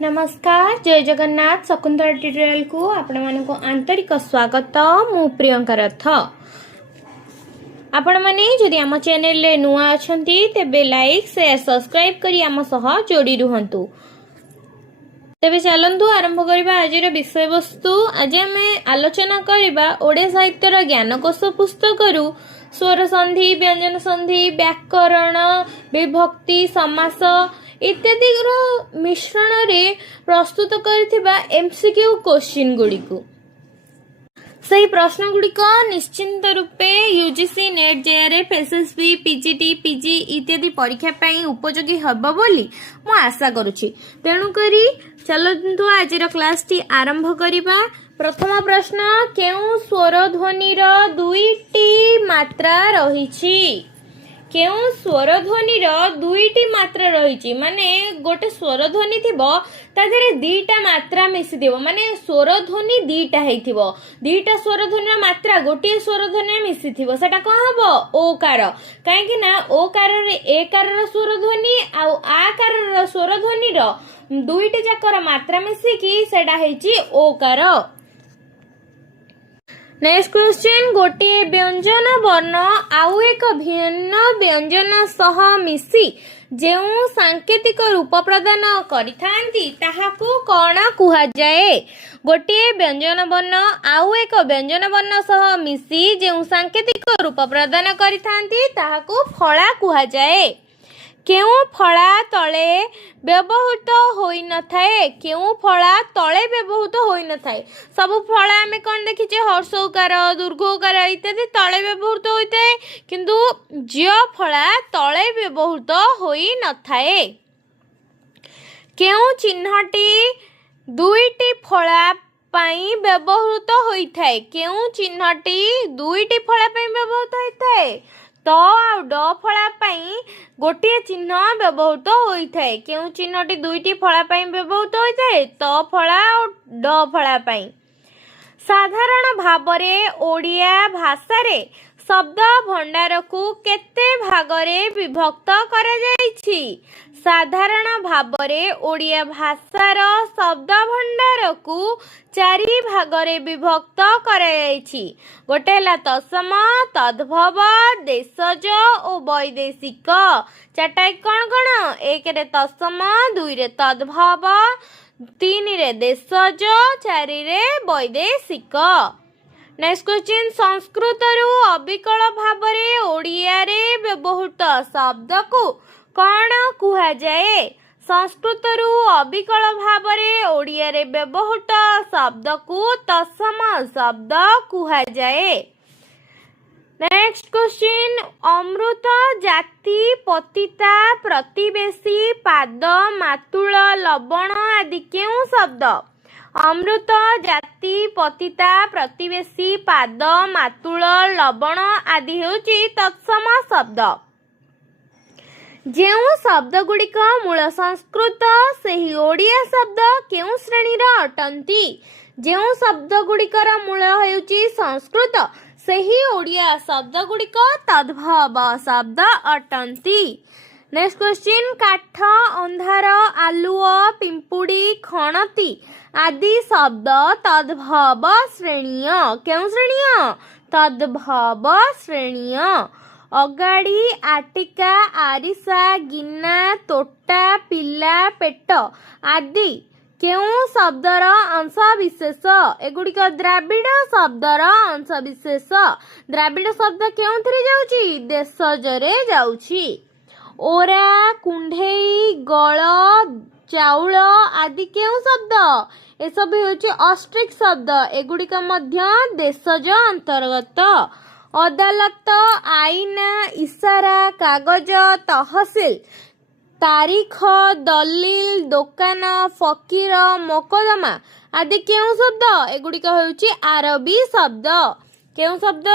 नमस्कार जय जगन्नाथ शकुंतला ट्यूटोरियल को आपण मानक आंतरिक स्वागत। मु प्रियंका रथ। आपण माने जदि आम चैनल ले नुआ अछंती तेबे लाइक शेयर सब्सक्राइब करी आम सह जोड़ी रुहंतु। तेबे चलंतु आरंभ करिबा आजिर विषय वस्तु। आज आमे आलोचना करिबा ओडिया साहित्यर ज्ञानकोश पुस्तकरू स्वर संधि व्यंजन संधि व्याकरण विभक्ति समास इत्यादि मिश्रण रे प्रस्तुत करथिबा एमसीक्यू क्वेश्चन गुडी को सही प्रश्न गुड़िक निश्चिंत रूपे UGC NET JRF SSB PGT PG इत्यादि परीक्षा पाई उपयोगी हबो बोली मु आशा करूची। तेणु करी चलतु आज क्लास टी आरंभ करिबा। प्रथम प्रश्न, केउ स्वर ध्वनि रो दुईटी मात्रा रहिछि? केउ स्वर ध्वनि रो दुईटी मात्रा रहिछि माने गोटे स्वर ध्वनि थिबो तादेरे दीटा मात्रा मिसी थिबो माने स्वर ध्वनि दीटा हेइथिबो। दीटा स्वर ध्वनि रो मात्रा गोटे स्वर ध्वनि मिसी थिबो सेटा कोन हबो? ओकार। काहे कि ना ओकार रे एकार रो स्वर ध्वनि आ आकार रो स्वर ध्वनि रो दुईटी जाकर मात्रा मिसी कि सेटा हेछि ओकार। नेक्स्ट क्वेश्चन, गोटे व्यंजन वर्ण आउ एक भिन्न व्यंजन सह मिसी जेउ सांकेतिक रूप प्रदान करिथांती ताहाकू कोन कुहा जाए? गोटे व्यंजन वर्ण आउ एक व्यंजन वर्ण सह मिसी जेउ सांकेतिक रूप प्रदान करिथांती ताहाकू फला कुहा जाए। केउ फला तले व्यवहृत होई न थाए? केउ फला तले व्यवहृत होई न थाए? सब फला आमे कोन देखिचे हर्षोकार दीर्घोकार इत्यादि तले व्यवहृत होई थाए, किंतु ज्य फला तले व्यवहृत होई न थाए। केउ चिन्हटी दुईटी फला पाई व्यवहृत होई थाए? केउ चिन्हटी दुईटी फला पाई व्यवहृत होई थाए? त आ ड फला पाई गोटे चिन्ह व्यवहृत होई थाए। केउ चिन्हटी दुईटी फला पाई व्यवहृत होई थाए? त फला और ड फला पाई। साधारण भाबरे ओडिया भाषा रे शब्द भंडार को केते भागरे विभक्त करा जायछि? साधारण भाबरे ओडिया भाषार शब्द भंडार को चारि भागरे विभक्त करा जायछि। गोटे हला तत्सम तद्भव देशज और वैदेशिक। चारटा कौन कौन? एक रे तत्सम, दुई रे तद्भव, तीन रे देशज, चारि रे वैदेशिक। नेक्स्ट क्वेश्चन, संस्कृत रु अविकल भाबरे ओडिया रे व्यवहृत शब्द को कौन कुहा जाए? संस्कृत रु अविकल भाबरे ओडिया रे व्यवहृत शब्द को तत्सम शब्द कुहा जाए। नेक्स्ट क्वेश्चन, अमृत जाति पतिता प्रतिवेशी पाद मातुल लवण आदि केउ शब्द? अमृत जाति पतिता प्रतिवेशी पाद मातुल लवण आदि हेउची तत्सम शब्द। जेउ शब्द गुड़िक मूल संस्कृत सेही ओडिया शब्द केउ श्रेणी रा अटंती? जेउ शब्द गुड़िकर मूल हेउची संस्कृत सेही ओडिया शब्द गुड़िक तद्भव शब्द अटंती। नेक्स्ट क्वेश्चन, काठ अंधार आलुओ पिंपुड़ी खणती आदि शब्द तद्भव श्रेणीय। केउ श्रेणीय? तद्भव श्रेणीय। अगाड़ी आटिका आरिसा गिना तोटा पिला पेट आदि केउ शब्दर अंश विशेष? एगुड़िक द्राविड़ शब्दर अंश विशेष। द्राविड़ शब्द केउथिरे जाउची? देशज रे जाउची। ओरा कुंढेई गळ चाउल आदि केउ शब्द? ए सब हेउची ऑस्ट्रिक शब्द। एगुड़िक मध्य देशज अंतर्गत। अदालत आईन इशारा कागज तहसील तारीख दलिल दुकान फकीर मोकदमा आदि केउ शब्द? एगुड़िक हेउची आरबी शब्द। केउ शब्द?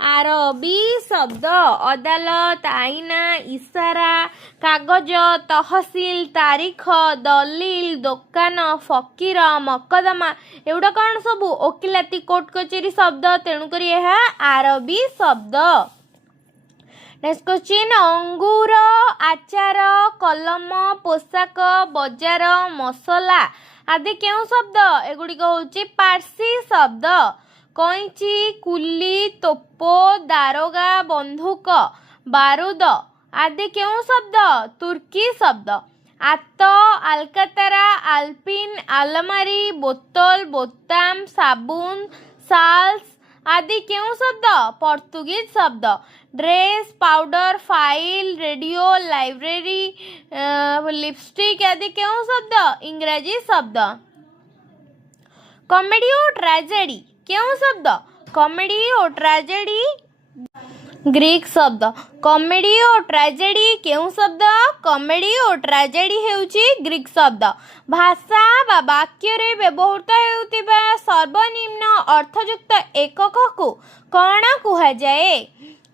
आरबी शब्द। अदालत आईन इशारा कागज तहसील तारीख दलिल दुकान फकीर मकदमा एवढा कौन सब ओकिलाती कोर्ट कचेरी शब्द। तेणुकरी यह आरबी शब्द। नेक्स्ट क्वेश्चन अंगूर आचार कलम पोशाक बजार मसला आदि केउं शब्द एगुड़िक होउची पार्सी शब्द। कैंची कुली तोपो दारोगा बंधुक बारूद आदि केउं शब्द तुर्की शब्द। आत आलकातरा आलपिन आलमारी बोतल बोताम साबुन साल्स आदि केउं शब्द पोर्तुगीज शब्द। Dress powder file radio library lipstick आदि केउं शब्द इंग्रजी शब्द। कॉमेडी और ट्रेजेडी केउं शब्द कॉमेडी और ट्रेजेडी ग्रीक शब्द। कॉमेडी और ट्रेजेडी केउं शब्द कॉमेडी और ट्रेजेडी हेउची ग्रीक शब्द। भाषा बा वाक्य रे व्यवहृत हेउतिबा सर्वनिम्न अर्थयुक्त एकक को कौन कुहा जाए।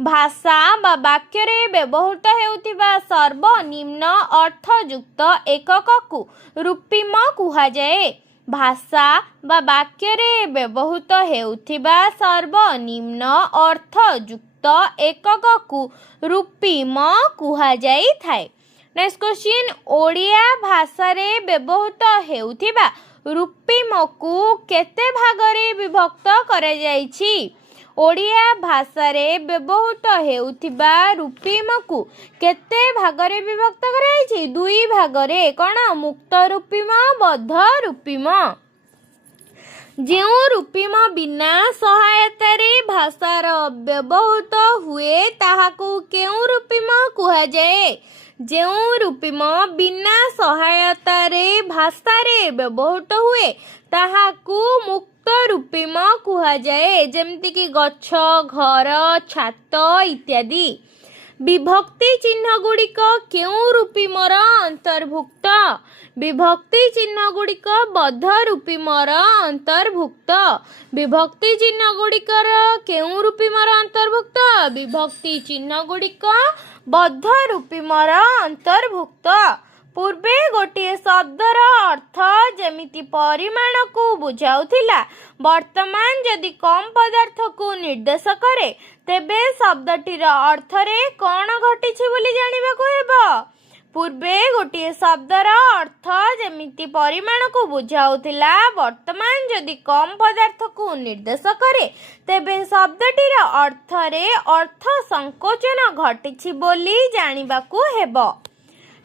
भाषा बा वाक्य रे व्यवहृत हेउतिबा सर्वनिम्न अर्थयुक्त एकक को रूपिम कुहा जाए। भाषा बा वाक्य रे व्यवहृत हेउतिबा सर्वनिम्न अर्थयुक्त एकक को रूपिम कुहा जाई थाए। नेक्स्ट क्वेश्चन ओडिया भाषा रे व्यवहृत हेउतिबा रूपिम को केते भागरे विभक्त करा जाईछि। ओडिया भाषा रे व्यवहृत हेउतिबा रूपिम को केते भागरे विभक्त करा जाईछि दुई भागरे कोन मुक्त रूपिम बद्ध रूपिम। जेउ रूपिम बिना सहायता रे भाषार व्यवहृत हुए ताहाकू केउ रूपिम कुहा जाए। जेउ रूपिम बिना सहायता रे भाषा रे व्यवहृत हुए ताहाकू मुक्त रूपिम कुहा जाए जेमति कि गछ घर छात इत्यादि। विभक्ति चिन्ह गुड़िक केउ रूपिमर अंतर्भुक्त। विभक्ति चिन्ह गुड़िक बद्ध रूपिमर अंतर्भुक्त। विभक्ति चिन्ह गुड़िकर केउ रूपिमर अंतर्भुक्त विभक्ति चिन्ह गुड़िक बद्ध रूपिमर अंतर्भुक्त। पूर्वे गोटे शब्दर अर्थ जेमिति परिमाण को बुझाउथिला वर्तमान जदि कम पदार्थ को निर्देश करे तेबे शब्दटीर अर्थ रे कौन घटिछि बोली जानिबाकू हेबो। पूर्वे गोटे शब्दर अर्थ जेमिति परिमाण को बुझाउथिला वर्तमान जदि कम पदार्थ को निर्देश करे तेबे शब्दटीर अर्थ रे अर्थ संकोचन घटिछि बोली जानिबाकू हेबो।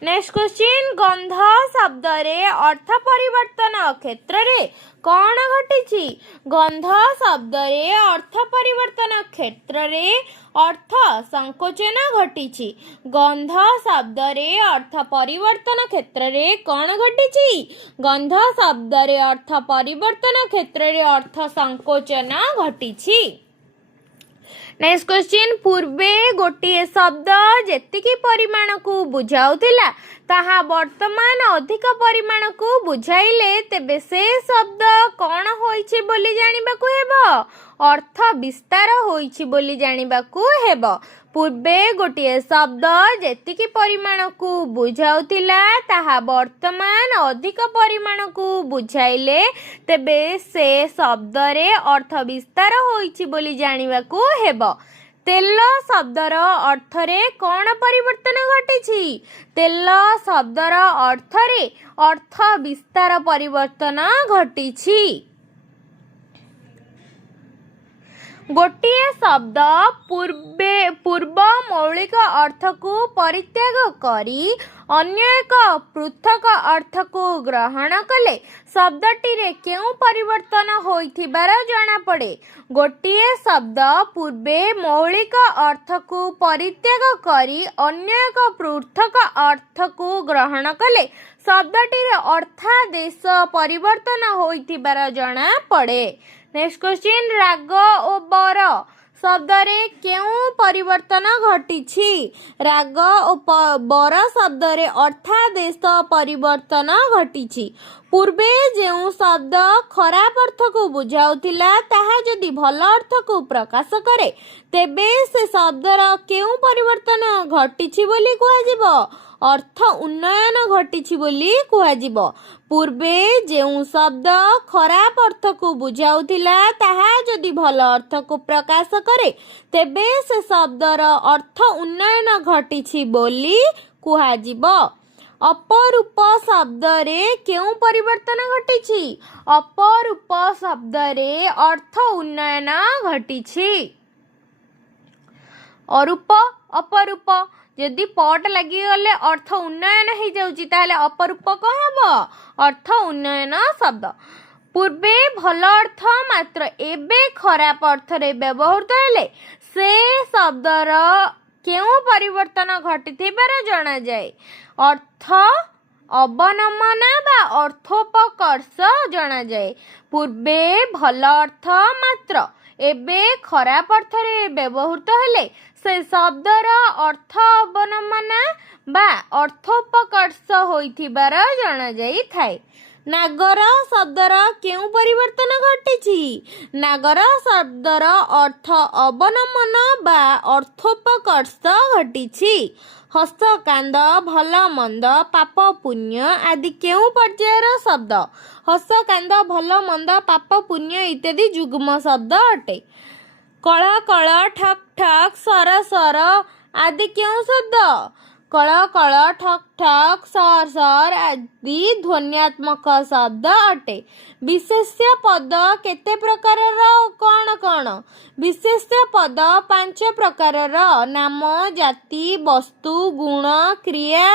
नेक्स्ट क्वेश्चन गंध शब्द रे अर्थ परिवर्तन क्षेत्र रे कौन घटिछि। गंध शब्द रे अर्थ परिवर्तन क्षेत्र रे अर्थ संकोचन घटिछि। गंध शब्द रे अर्थ परिवर्तन क्षेत्र रे कौन घटिछि। गंध शब्द रे अर्थ परिवर्तन क्षेत्र रे अर्थ संकोचन घटिछि। नेक्स्ट क्वेश्चन पूर्वे गोटे शब्द जेतिकी परिमाण को बुझाउथिला ताहा वर्तमान अधिक परिमाण को बुझाइले तेबे से शब्द कौन होइछि बोली जानिबाकू हेबो। अर्थ विस्तार होइछि बोली जानिबाकू हेबो। पूर्वे गोटे शब्द जेतिकी परिमाण को बुझाउथिला ताहा वर्तमान अधिक परिमाण को बुझाइले तेबे से शब्द रे अर्थ विस्तार होइछि बोली जानिबाकू हेबो। तेल शब्दर अर्थ रे कौन परिवर्तन घटिछि। तेल शब्दर अर्थ रे अर्थ विस्तार परिवर्तन घटिछि। गोटिए शब्द पूर्व मौलिक अर्थ को परित्याग करी अन्य एक पृथक अर्थ को ग्रहण कले शब्दटी रे केउ परिवर्तन होइथिबार जଣା पड़े। गोटिए शब्द पूर्वे मौलिक अर्थ को परित्याग करी अन्य एक पृथक अर्थ को ग्रहण कले शब्दटी रे अर्थादेश परिवर्तन होइथिबार जଣା पड़े। नेक्स्ट क्वेश्चन राग और बर शब्द रे केउ परिवर्तन घटिछि। राग और बर शब्द रे अर्थादेश परिवर्तन घटिछि। पूर्वे जेउ शब्द खराब अर्थ को बुझाउथिला ताहा जदि भल अर्थ को प्रकाश करे तेबे से शब्दर केउ परिवर्तन घटिछि बोली कुहाजिबो। अर्थ उन्नयन घटिछि बोली कुहाजिब। पूर्वे जेउ शब्द खराब अर्थ को बुझाउथिला ताहा जदि भल अर्थ को प्रकाश करे तेबे से शब्दर अर्थ उन्नयन घटिछि बोली कुहाजिब। अपरूप शब्द रे केउ परिवर्तन घटिछि? अपरूप शब्द रे अर्थ उन्नयन घटिछि। अरूप अपरूप यदि पट लगी गले अर्थ उन्नयन हो जाउछि ताले अपरूप कौन हबो? अर्थ उन्नयन शब्द। पूर्वे भल अर्थ मात्र एबे खराब अर्थ रे व्यवहृत हेले से शब्दर केउ परिवर्तन घटिथिबार जणा जाए। अर्थ अवनमना बा अर्थोपकर्ष जणा जाए। पूर्वे भल अर्थ मात्र एबे खराब अर्थ रे व्यवहृत हेले से शब्दर अर्थ अवनमना बा अर्थोपकर्ष होइथिबार जणा जाई थाए। नागर शब्दर केउ परिवर्तन घटिछि? नागर शब्दर अर्थ अवनमन बा अर्थोपकर्ष घटिछि। हस्त कांद भल मंद पाप पुण्य आदि केउ पर्यायर शब्द? हस्त कांद भल मंद पाप पुण्य इत्यादि जुग्म शब्द अटे। कळ कळ ठक ठक सर सर आदि केउ शब्द? कळ कळ ठक ठक सर सर आदि ध्वन्यात्मक शब्द अटे। विशेष्य पद केते प्रकारर कौन कौन? विशेष्य पद 5 प्रकारर नाम जाति वस्तु गुण क्रिया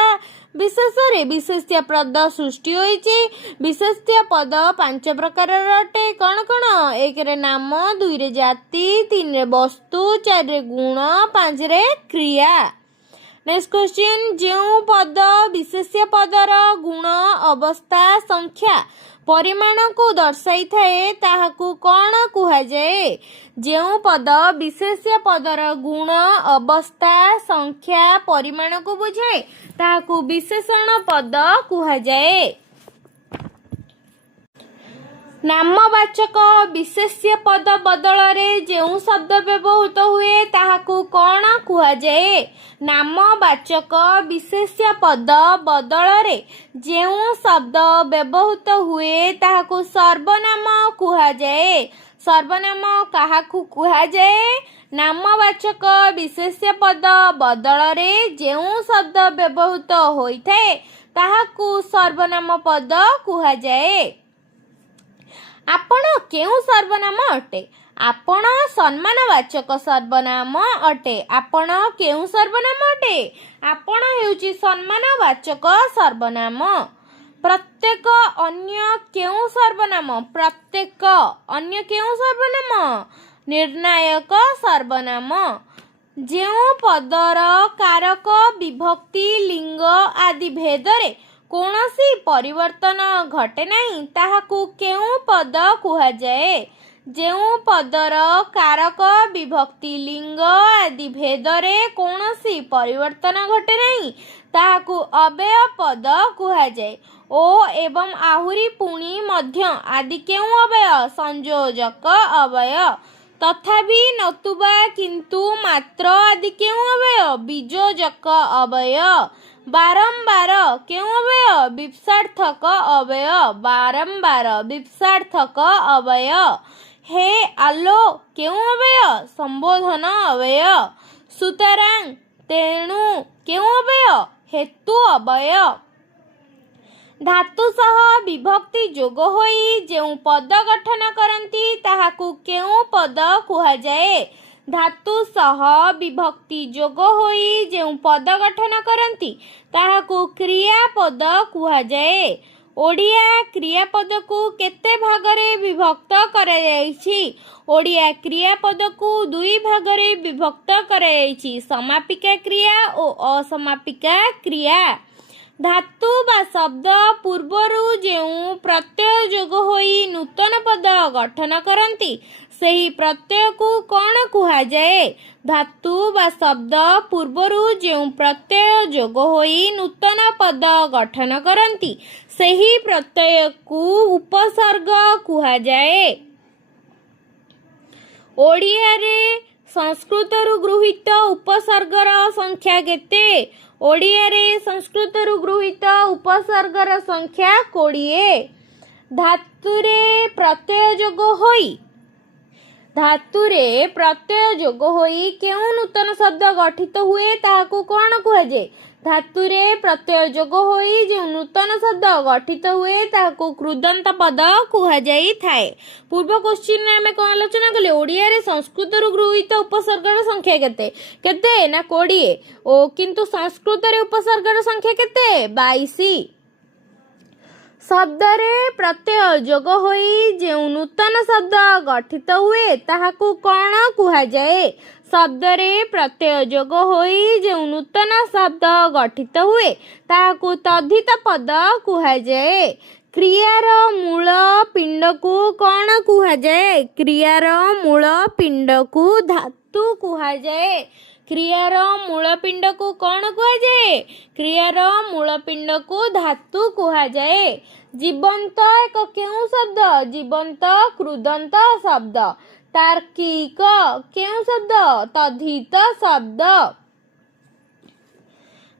विशेष रे विशेष्य पद सृष्टि होइछि। विशेष्य पद 5 प्रकारर अटे कौन कौन? 1 रे नाम 2 रे जाति 3 रे वस्तु 4 रे गुण 5 रे क्रिया। नेक्स्ट क्वेश्चन जेउ पद विशेष्य पदर गुण अवस्था संख्या परिमाण को दर्शाई थाए ताहाकू कौन कुहा जाए? जेउ पद विशेष्य पदर गुण अवस्था संख्या परिमाण को बुझाए ताहाकू विशेषण पद कुहा जाए। नामवाचक विशेष्य पद बदल रे जेउ शब्द व्यवहृत हुए ताहाकू कौन कुहा जाए? नामवाचक विशेष्य पद बदल रे जेउ शब्द व्यवहृत हुए ताहाकू सर्वनाम कुहा जाए। सर्वनाम काहाकू कुहा जाए? नामवाचक विशेष्य पद बदल रे जेउ शब्द व्यवहृत होइଥାଏ ताहाकू सर्वनाम पद कुहा जाए। आपण केउ सर्वनाम अटे? आपण सम्मानवाचक सर्वनाम अटे। आपण केउ सर्वनाम अटे? आपण हेउची सम्मानवाचक सर्वनाम। प्रत्येक अन्य केउ सर्वनाम? प्रत्येक अन्य केउ सर्वनाम? निर्णायक सर्वनाम। जेउ पदर कारक विभक्ति लिंग आदि भेदरे कौनसी परिवर्तन घटे नहीं ताहाकू केउ पद कुहा जाए? जेउ पदर कारक विभक्ति लिंग आदि भेदरे कौनसी परिवर्तन घटे नहीं ताहाकू अव्यय पद कुहा जाए। ओ एवं आहुरी पुणी मध्य आदि केउ अव्यय? संयोजक अव्यय। तथापि नतुबा किंतु मात्र आदि केउ अव्यय? बीजोजक अव्यय। बारंबार केउ अव्यय? विपक्षार्थक अव्यय। बारंबार विपक्षार्थक अव्यय। हे आलो केउ अव्यय? संबोधन अव्यय। सुतरां तेणु केउ अव्यय? हेतु अव्यय। धातु सह विभक्ति जोग होई जेउ पद गठन करंती ताहाकू केउ पद कुहा जाए? धातु सह विभक्ति जोग होई जेउ पद गठन करंती ताहाकू क्रियापद कुहा जाए। ओडिया क्रियापद को केते भागरे विभक्त करा जायछि? ओडिया क्रियापद को 2 भागरे विभक्त करा जायछि, समापिका क्रिया और असमापिका क्रिया। धातु बा शब्द पूर्वरु जेउ प्रत्यय जोग होई नूतन पद गठन करंती सेही प्रत्यय को कौन कुहा जाए? धातु बा शब्द पूर्वरु जेउ प्रत्यय जोग होई नूतन पद गठन करंती सेही प्रत्यय को उपसर्ग कुहा जाए। ओडिया रे ସଂସ୍କୃତରୁ ଗୃହୀତ ଉପସର୍ଗର ସଂଖ୍ୟା କେତେ? ଓଡ଼ିଆରେ ସଂସ୍କୃତରୁ ଗୃହୀତ ଉପସର୍ଗର ସଂଖ୍ୟା 20। ଧାତୁରେ ପ୍ରତ୍ୟୟ ଯୋଗ ହୋଇ କେଉଁ ନୂତନ ଶବ୍ଦ ଗଠିତ ହୁଏ ତାହାକୁ କ'ଣ କୁହାଯାଏ? ଧାତୁରେ ପ୍ରତ୍ୟୟ ଯୋଗ ହୋଇ ଯେଉଁ ନୂତନ ଶବ୍ଦ ଗଠିତ ହୁଏ ତାହାକୁ କୃଦନ୍ତ ପଦ କୁହାଯାଇଥାଏ। ପୂର୍ବ କ୍ୱେଶ୍ଚିନ୍ରେ ଆମେ କ'ଣ ଆଲୋଚନା କଲେ? ଓଡ଼ିଆରେ ସଂସ୍କୃତରୁ ଗୃହୀତ ଉପସର୍ଗର ସଂଖ୍ୟା କେତେ? ନା 20। କିନ୍ତୁ ସଂସ୍କୃତରେ ଉପସର୍ଗର ସଂଖ୍ୟା କେତେ? 22। ଶବ୍ଦରେ ପ୍ରତ୍ୟୟ ଯୋଗ ହୋଇ ଯେଉଁ ନୂତନ ଶବ୍ଦ ଗଠିତ ହୁଏ ତାହାକୁ କ'ଣ କୁହାଯାଏ? ଶବ୍ଦରେ ପ୍ରତ୍ୟୟ ଯୋଗ ହୋଇ ଯେଉଁ ନୂତନ ଶବ୍ଦ ଗଠିତ ହୁଏ ତାହାକୁ ତଦ୍ଧିତ ପଦ କୁହାଯାଏ। କ୍ରିୟାର ମୂଳ ପିଣ୍ଡକୁ କ'ଣ କୁହାଯାଏ? କ୍ରିୟାର ମୂଳ ପିଣ୍ଡକୁ ଧାତୁ କୁହାଯାଏ। କ୍ରିୟାର ମୂଳ ପିଣ୍ଡକୁ କ'ଣ କୁହାଯାଏ? କ୍ରିୟାର ମୂଳ ପିଣ୍ଡକୁ ଧାତୁ କୁହାଯାଏ। ଜୀବନ୍ତ ଏକ କେଉଁ ଶବ୍ଦ? ଜୀବନ୍ତ କୃଦନ୍ତ ଶବ୍ଦ। ତାର୍କିକ କେଉଁ ଶବ୍ଦ? ତଦ୍ଧିତ ଶବ୍ଦ।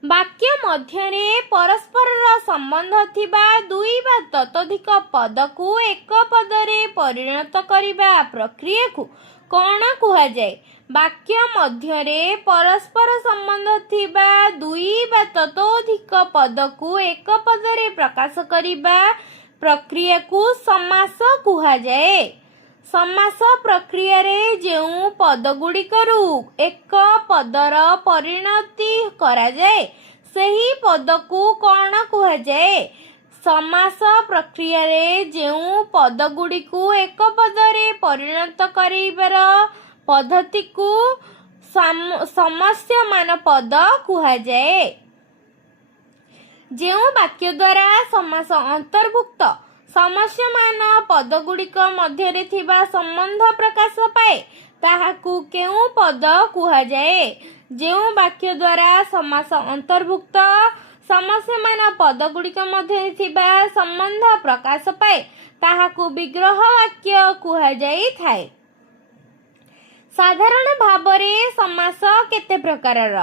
ବାକ୍ୟ ମଧ୍ୟରେ ପରସ୍ପରର ସମ୍ବନ୍ଧ ଥିବା ଦୁଇ ବା ତତୋଧିକ ପଦକୁ ଏକ ପଦରେ ପରିଣତ କରିବା ପ୍ରକ୍ରିୟାକୁ କ'ଣ କୁହାଯାଏ? ବାକ୍ୟ ମଧ୍ୟରେ ପରସ୍ପର ସମ୍ବନ୍ଧ ଥିବା ଦୁଇ ବା ତତୋଧିକ ପଦକୁ ଏକ ପଦରେ ପ୍ରକାଶ କରିବା ପ୍ରକ୍ରିୟାକୁ ସମାସ କୁହାଯାଏ। ସମାସ ପ୍ରକ୍ରିୟାରେ ଯେଉଁ ପଦଗୁଡ଼ିକରୁ ଏକ ପଦର ପରିଣତି କରାଯାଏ ସେହି ପଦକୁ କ'ଣ କୁହାଯାଏ? ସମାସ ପ୍ରକ୍ରିୟାରେ ଯେଉଁ ପଦଗୁଡ଼ିକୁ ଏକ ପଦରେ ପରିଣତ କରିବାର ପଦ୍ଧତିକୁ ସମସ୍ୟମାନ ପଦ କୁହାଯାଏ। ଯେଉଁ ବାକ୍ୟ ଦ୍ୱାରା ସମାସ ଅନ୍ତର୍ଭୁକ୍ତ ସମସ୍ୟମାନ ପଦଗୁଡ଼ିକ ମଧ୍ୟରେ ଥିବା ସମ୍ବନ୍ଧ ପ୍ରକାଶ ପାଏ ତାହାକୁ କେଉଁ ପଦ କୁହାଯାଏ? ଯେଉଁ ବାକ୍ୟ ଦ୍ୱାରା ସମାସ ଅନ୍ତର୍ଭୁକ୍ତ ସମସ୍ୟମାନ ପଦଗୁଡ଼ିକ ମଧ୍ୟରେ ଥିବା ସମ୍ବନ୍ଧ ପ୍ରକାଶ ପାଏ ତାହାକୁ ବିଗ୍ରହ ବାକ୍ୟ କୁହାଯାଇଥାଏ। ସାଧାରଣ ଭାବରେ ସମାସ କେତେ ପ୍ରକାରର?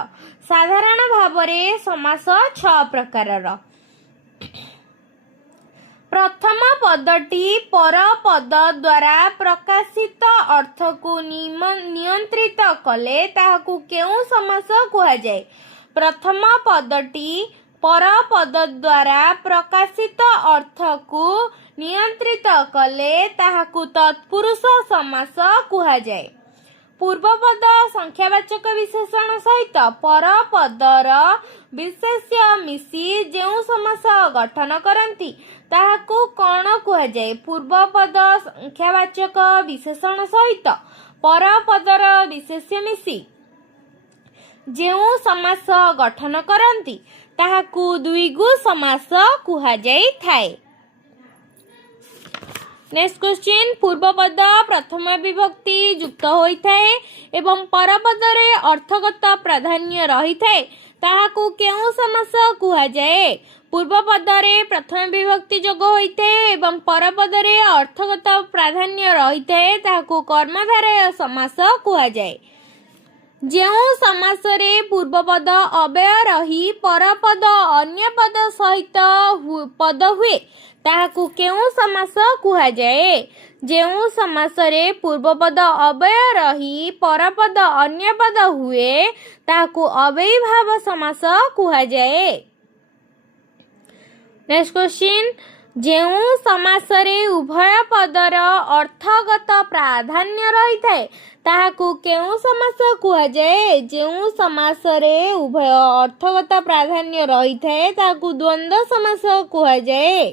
ସାଧାରଣ ଭାବରେ ସମାସ 6 ପ୍ରକାରର। ପ୍ରଥମ ପଦଟି ପର ପଦ ଦ୍ୱାରା ପ୍ରକାଶିତ ଅର୍ଥକୁ ନିୟନ୍ତ୍ରିତ କଲେ ତାହାକୁ କେଉଁ ସମାସ କୁହାଯାଏ? ପ୍ରଥମ ପଦଟି ପର ପଦ ଦ୍ୱାରା ପ୍ରକାଶିତ ଅର୍ଥକୁ ନିୟନ୍ତ୍ରିତ କଲେ ତାହାକୁ ତତ୍ପୁରୁଷ ସମାସ କୁହାଯାଏ। ପୂର୍ବପଦ ସଂଖ୍ୟାବାଚକ ବିଶେଷଣ ସହିତ ପର ପଦର ବିଶେଷ୍ୟ ମିଶି ଯେଉଁ ସମାସ ଗଠନ କରନ୍ତି ତାହାକୁ କ'ଣ କୁହାଯାଏ? ପୂର୍ବପଦ ସଂଖ୍ୟାବାଚକ ବିଶେଷଣ ସହିତ ପର ପଦର ବିଶେଷ୍ୟ ମିଶି ଯେଉଁ ସମାସ ଗଠନ କରନ୍ତି ତାହାକୁ ଦ୍ୱିଗୁ ସମାସ କୁହାଯାଇଥାଏ। ନେକ୍ସଟ କ୍ୱେଶ୍ଚିନ୍, ପୂର୍ବପଦ ପ୍ରଥମ ବିଭକ୍ତି ଯୁକ୍ତ ହୋଇଥାଏ ଏବଂ ପରପଦରେ ଅର୍ଥଗତ ପ୍ରାଧାନ୍ୟ ରହିଥାଏ ତାହାକୁ କେଉଁ ସମାସ କୁହାଯାଏ? ପୂର୍ବପଦରେ ପ୍ରଥମ ବିଭକ୍ତି ଯୋଗ ହୋଇଥାଏ ଏବଂ ପରପଦରେ ଅର୍ଥଗତ ପ୍ରାଧାନ୍ୟ ରହିଥାଏ ତାହାକୁ କର୍ମଧାରୟ ସମାସ କୁହାଯାଏ। ଯେଉଁ ସମାସରେ ପୂର୍ବପଦ ଅବ୍ୟୟ ରହି ପରପଦ ଅନ୍ୟ ପଦ ସହିତ ପଦ ହୁଏ ତାହାକୁ କେଉଁ ସମାସ କୁହାଯାଏ? ଯେଉଁ ସମାସରେ ପୂର୍ବପଦ ଅବ୍ୟୟ ରହି ପରପଦ ଅନ୍ୟ ପଦ ହୁଏ ତାହାକୁ ଅବ୍ୟୟୀଭାବ ସମାସ କୁହାଯାଏ। ନେକ୍ସଟ କ୍ୱେଶ୍ଚିନ୍, ଯେଉଁ ସମାସରେ ଉଭୟ ପଦର ଅର୍ଥଗତ ପ୍ରାଧାନ୍ୟ ରହିଥାଏ ତାହାକୁ କେଉଁ ସମାସ କୁହାଯାଏ? ଯେଉଁ ସମାସରେ ଉଭୟ ଅର୍ଥଗତ ପ୍ରାଧାନ୍ୟ ରହିଥାଏ ତାହାକୁ ଦ୍ୱନ୍ଦ୍ୱ ସମାସ କୁହାଯାଏ।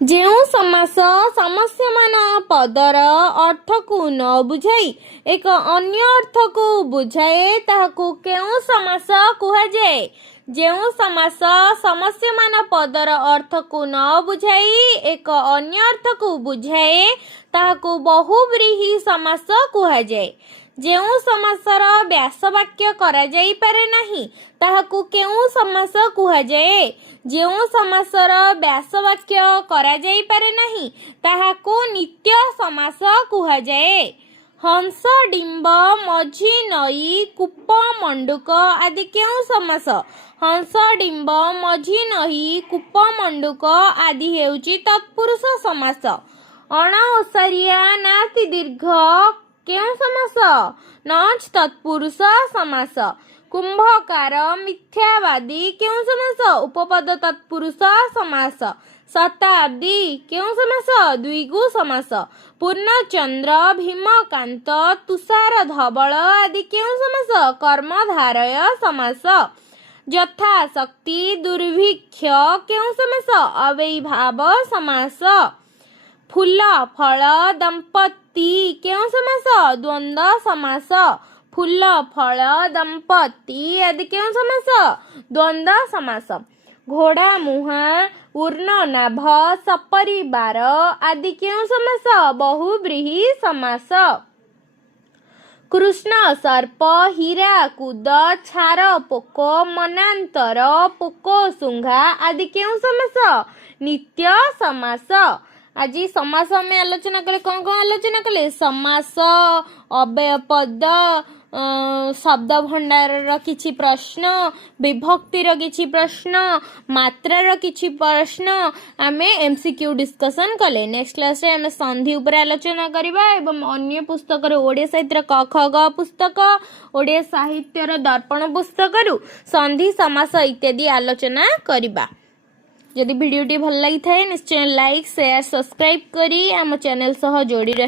ଯେଉଁ ସମାସ ସମସ୍ୟମାନ ପଦର ଅର୍ଥକୁ ନ ବୁଝାଇ ଏକ ଅନ୍ୟ ଅର୍ଥକୁ ବୁଝାଏ ତାହାକୁ କେଉଁ ସମାସ କୁହାଯାଏ? ଯେଉଁ ସମାସ ସମସ୍ୟମାନ ପଦର ଅର୍ଥକୁ ନ ବୁଝାଇ ଏକ ଅନ୍ୟ ଅର୍ଥକୁ ବୁଝାଏ ତାହାକୁ ବହୁବ୍ରୀହି ସମାସ କୁହାଯାଏ। ଯେଉଁ ସମାସର ବ୍ୟାସବାକ୍ୟ କରାଯାଇପାରେ ନାହିଁ ତାହାକୁ କେଉଁ ସମାସ କୁହାଯାଏ? ଯେଉଁ ସମାସର ବ୍ୟାସବାକ୍ୟ କରାଯାଇପାରେ ନାହିଁ ତାହାକୁ ନିତ୍ୟ ସମାସ କୁହାଯାଏ। हंस डिंब मझी नई कूप मंडूक आदि केउं समास हंस डिंब मझी नई कूप मंडूक आदि हेउची तत्पुरुष समास अणओसारिया नाति दीर्घ केउं समास नच तत्पुरुष समास कुंभकार मिथ्यावादी केउं समास उपपद तत्पुरुष समास शताब्दी केउं समास द्विगु समास पूर्णचंद्र भीमकांत तुषार धवल आदि केउं समास कर्मधारय समास यथाशक्ति दुर्भिक्ष केउं समास अव्ययीभाव समास फूल फल दंपत्ति केउं समास द्वंद्व समास फूल फल दंपत्ति आदि केउं समास द्वंद्व समास घोड़ा मुहा उर्ण नाभ सपरिवार आदि केउं समास बहुव्रीहि समास कृष्ण सर्प हीराकुद छार पोक मनांतर पोको सुंघा आदि केउं समास नित्य समास आज समास आम आलोचना कले कौन कौन आलोचना कले समास अव्यय पद शब्द भंडार किछि प्रश्न विभक्तिर किछि प्रश्न मात्रार किछि प्रश्न आमे एमसीक्यू डिस्कशन कले नेक्स्ट क्लास रे आमे संधि ऊपर आलोचना करिबा एवं अन्य पुस्तक रे ओडिया साहित्य क ख ग पुस्तक ओडिया साहित्य र दर्पण पुस्तक रु संधि समास इत्यादि आलोचना करिबा। जदि वीडियो टी भल लगी थाए निश्चय लाइक शेयर सब्सक्राइब करी आम चैनल सह जोड़ी